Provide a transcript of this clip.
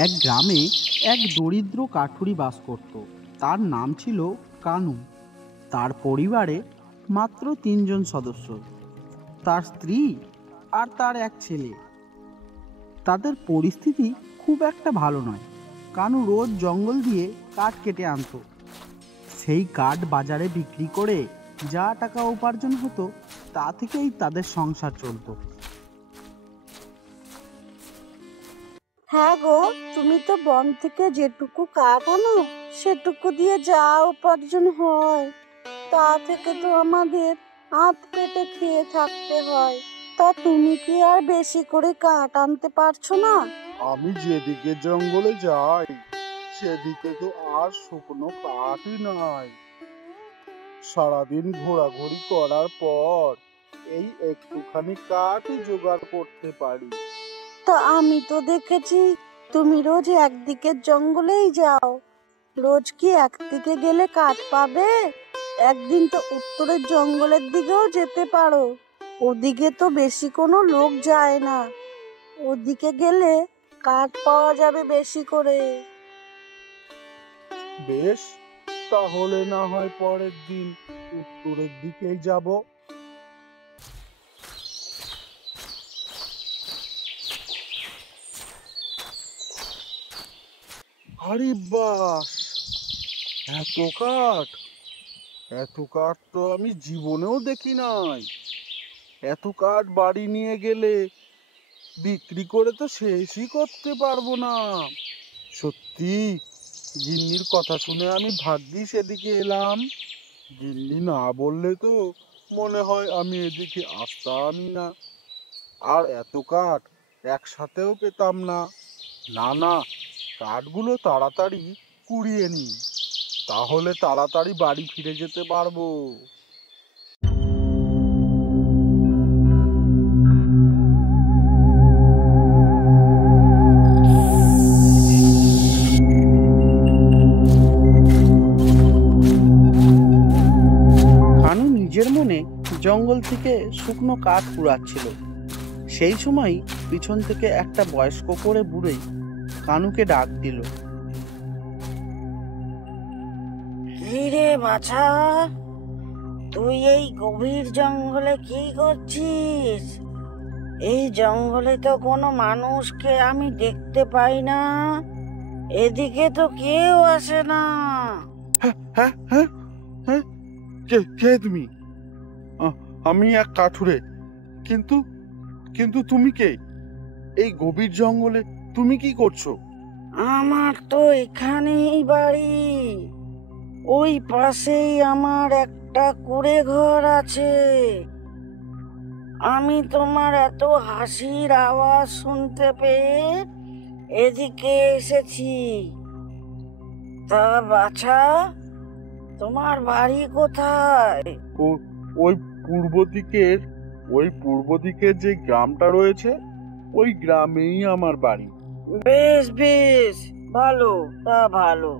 এক গ্রামে এক দরিদ্র কাঠুরি বাস করত। তার নাম ছিল কানু। তার পরিবারে মাত্র 3জন সদস্য, তার স্ত্রী আর তার এক ছেলে। তাদের পরিস্থিতি খুব একটা ভালো নয়। কানু রোজ জঙ্গল দিয়ে কাঠ কেটে আনতো। সেই কাঠ বাজারে বিক্রি করে যা টাকা উপার্জন হতো তা থেকেই তাদের সংসার চলতো। হ্যাঁ গো, তুমি তো বন থেকে যেটুকু কাঠ আনো সেটুকু দিয়ে যা উপার্জন হয় তা থেকে তো আমাদের হাত পেটে খেয়ে থাকতে হয়। তা তুমি কি আর বেশি করে কাঠ আনতে পারছো না? আমি যেদিকে জঙ্গলে যাই সেদিকে তো আর শুকনো কাঠই নাই। সারাদিন ঘোরাঘুরি করার পর এই একটুখানি কাঠই জোগাড় করতে পারি। তা আমি তো দেখেছি তুমি রোজ একদিকে জঙ্গলেই যাও। রোজ কি একদিকে গেলে কাঠ পাবে? একদিন তো উত্তরের জঙ্গলের দিকেও যেতে পারো। ওদিকে তো বেশি কোনো লোক যায় না। ওদিকে গেলে কাঠ পাওয়া যাবে বেশি করে। বেশ, তাহলে না হয় পরের দিন উত্তরের দিকেই যাব। আরে বাস, এত কাঠ! এত কাঠ তো আমি জীবনেও দেখি নাই। এত কাঠ বাড়ি নিয়ে গেলে বিক্রি করে তো শেষই করতে পারবো না। সত্যি, গিন্নির কথা শুনে আমি ভাগ্যিস এদিকে এলাম। গিন্নি না বললে তো মনে হয় আমি এদিকে আসতামই না। আর এত কাঠ একসাথেও পেতাম না। না না, কাঠগুলো তাড়াতাড়ি কুড়িয়ে নি, তাহলে তাড়াতাড়ি বাড়ি ফিরে যেতে পারবো। কানু নিজের মনে জঙ্গল থেকে শুকনো কাঠ কুড়াচ্ছিল। সেই সময় পিছন থেকে একটা বয়স্ক করে বুড়ি কানুকে ডাক দিল। কি রে বাছা, তুই এই গভীর জঙ্গলে কি করছিস? এই জঙ্গলে তো কোনো মানুষকে আমি দেখতে পাই না। এদিকে তো কেউ আসে না। হ্যাঁ হ্যাঁ হ্যাঁ হ্যাঁ, কে কে তুমি? আমি এক কাঠুরে। কিন্তু কিন্তু তুমি কে? এই গভীর জঙ্গলে তুমি কি করছো? আমার তো এখানেই বাড়ি। ওই পাশেই আমার একটা কুঁড়ে ঘর আছে। আমি তোমার এত হাসির আওয়াজ শুনতে পেয়ে এদিকে এসেছি। তা বাছা, তোমার বাড়ি কোথায়? ও, ওই পূর্ব দিকের ওই পূর্ব দিকের যে গ্রামটা রয়েছে ওই গ্রামেই আমার বাড়ি। বেশ বেশ, ভালো, তা ভালো।